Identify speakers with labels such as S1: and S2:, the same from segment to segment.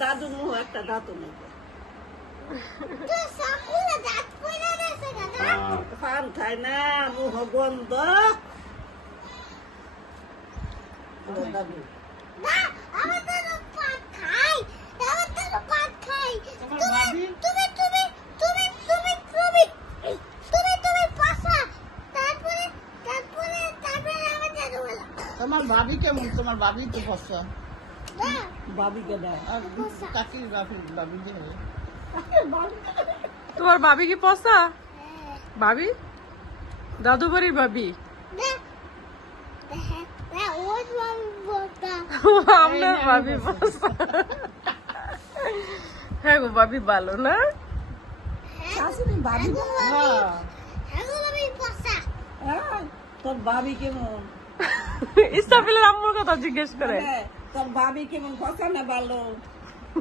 S1: দাদুর মুখ একটা দাঁত নেই।
S2: তো সবগুলো দাঁত পড়ে রয়েছে দাদা
S1: ফান খায় না মুখ বন্ধ। দাদু।
S2: না আমার তো পাত খাই আমার তো পাত খাই।
S3: তোমার
S2: তুমি
S3: ভাবি?
S2: তুমি তুমি তুমি তুমি তুমি তুমি তুমি পাসা তারপরে তারপরে তারপরে আমার দাদু বলা।
S3: তোমার ভাবি কেমন? তোমার ভাবি তো ফসা
S4: তোমার ভাবি কি পসা
S2: হ্যাঁ,
S4: ভাবি দাদু বাড়ির
S2: হ্যাঁ, হ্যাঁ, বাবু
S4: আপনার ভাবি পসা হ্যাঁ গো ভাবি ভালো না?
S1: বাবি
S3: হ্যাঁ
S2: পাসা
S1: হ্যাঁ, তোর বাবি কেমন?
S4: ইস্তাফিলের আম্মুর কথা জিজ্ঞেস করে।
S1: হ্যাঁ, তোর বাবি কেমন ফসা না ভালো?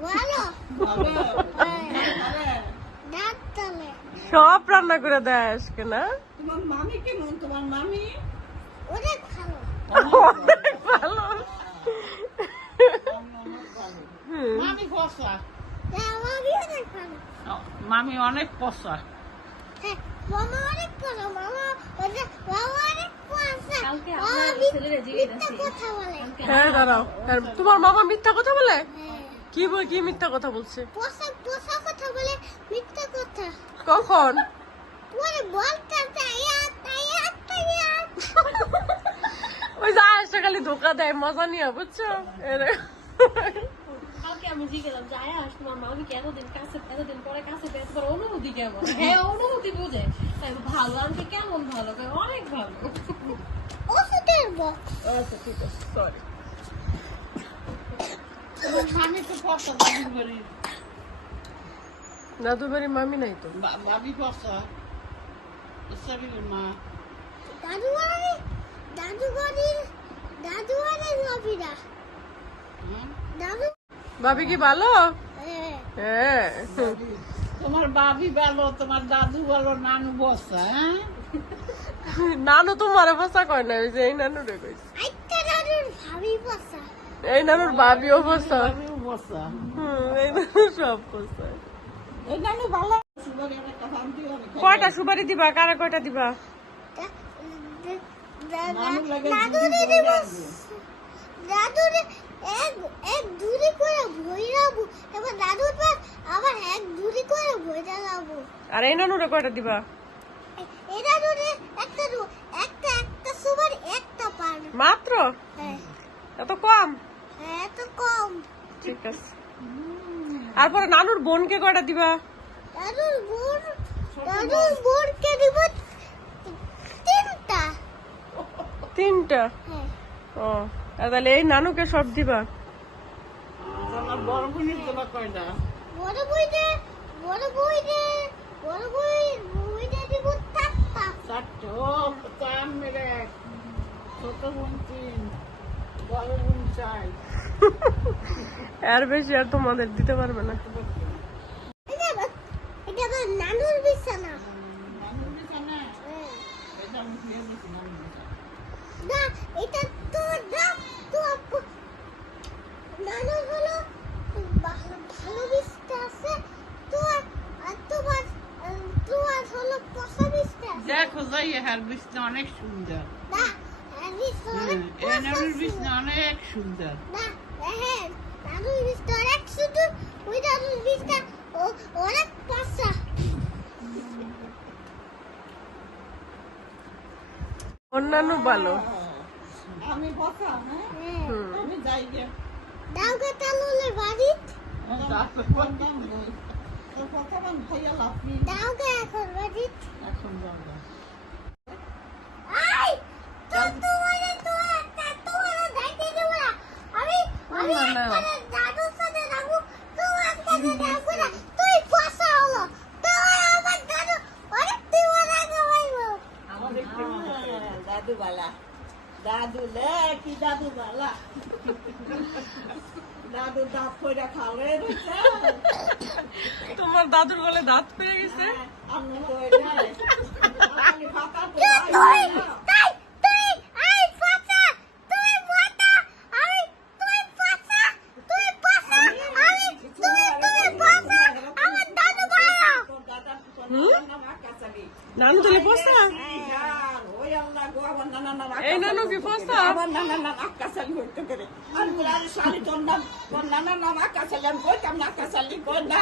S2: ভালো।
S3: ভালো?
S2: হ্যাঁ,
S4: সব রান্না করে দেয় আজকে না?
S1: তোমার মামি কেমন? তোমার মামি?
S2: অনেক ভালো।
S4: অনেক ভালো।
S3: মামি ফসা
S2: হ্যাঁ,
S3: মামি অনেক ফসা
S2: হ্যাঁ,
S4: হ্যাঁ দাঁড়াও। তোমার মামা মিথ্যা কথা বলে?
S2: হ্যাঁ।
S4: কি বল কি মিথ্যা কথা বলছে?
S2: কথা বলে মিথ্যা কথা।
S4: কখন? ওই যে আয়সা খালি ধোকা দেয় মজা নিয়ে বুঝছ?
S5: আমি জিজ্ঞেলাম যে মামি কি এতদিন কাছে এতদিন পরে কাছে পেয়ে তোমার অনুভূতি কেমন? হ্যাঁ অনুভূতি বুঝে। তাই ভালো আমি কেমন ভালো? অনেক ভালো।
S1: আচ্ছা ঠিক আছে সরি
S3: মামি বাড়ি
S4: মামি নাই তো?
S3: বা- ভাবি ফসা মা।
S2: দাদু বাড়ি দাদু বাড়ির দাদু বাড়ির রবিরা
S3: হ্যাঁ?
S2: দাদু
S4: ভাবি কি ভালো?
S2: হ্যাঁ।
S4: হ্যাঁ।
S3: তোমার বাবি ভালো তোমার দাদু ভালো নানু বসা হ্যাঁ?
S4: নানু তোমার ভাষা কয় না ওই যে এই নানু রে কইছে
S2: দাদুর
S4: এই নানুর ভাবি অবস্থা
S3: বসা।
S4: হুম এই নানু সব কথা
S1: এই নানু ভালো।
S4: কয়টা সুপারি দিবা? কারা কয়টা দিবা?
S1: নানু লাগে
S2: দাদু দিদি
S1: বলে
S2: বস দাদুর এক এক দূরে করে ভইরাবো এবার দাদুর পর আবার এক দূরে করে ভইরা যাব
S4: আর এই নানুরে কয়টা দিবা?
S2: এই দাদুরে একটা একটা একটা সুবার একটা পার
S4: মাত্র?
S2: হ্যাঁ।
S4: এত কম।
S2: হ্যাঁ এত কম।
S4: ঠিক আছে। আর পরে নানুর বোনকে কয়টা দিবা?
S2: দাদুর বোন দাদুর বোনকে দিব তিনটা।
S4: তিনটা?
S2: হ্যাঁ।
S4: ও তাহলে এই নানুকে সব দিবা।
S3: বড় দেবা কয়টা
S2: বড় বইতে বড় বইতে বড় বই বইতে দিব চারটা
S3: চারটে ও চার মেরে ছোট বোন তিন বড় বোন চাই
S4: এর বেশি আর তোমাদের দিতে পারবে না।
S2: এটা এটা নানুর বিছানা।
S3: নানুর বিছানা?
S2: হ্যাঁ।
S3: এটা
S2: না এটা তো তো আপু- নানুর হলো ভালো ভালো বিছটা আছে তো আর তোমার আহ, তোমার হলো পশা বিছটা আছে
S3: হার বিছনা অনেক সুন্দর। বিছনা অনেক সুন্দর।
S2: অনেক পশা
S4: অন্যান্য ভালো
S1: আমি ফসা হ্যাঁ?
S2: দাদু
S1: দাদু লে কি দাদু বালা দাদু দাঁত পয়রা খাওয়ালে
S4: তোমার দাদুর বলে দাঁত পেয়ে গেছে? নানু তুলে
S1: বসা। ওই আল্লাহ গো আমার নানা নাম
S4: এই নানু কি পস্তা
S1: আমার নানা নাম আকাশালি হইতে করে আমি বলে আরে শালি, তোর নাম, তোর নানার নাম আকাশালি আমি কইতাম না আকাশালি কই না?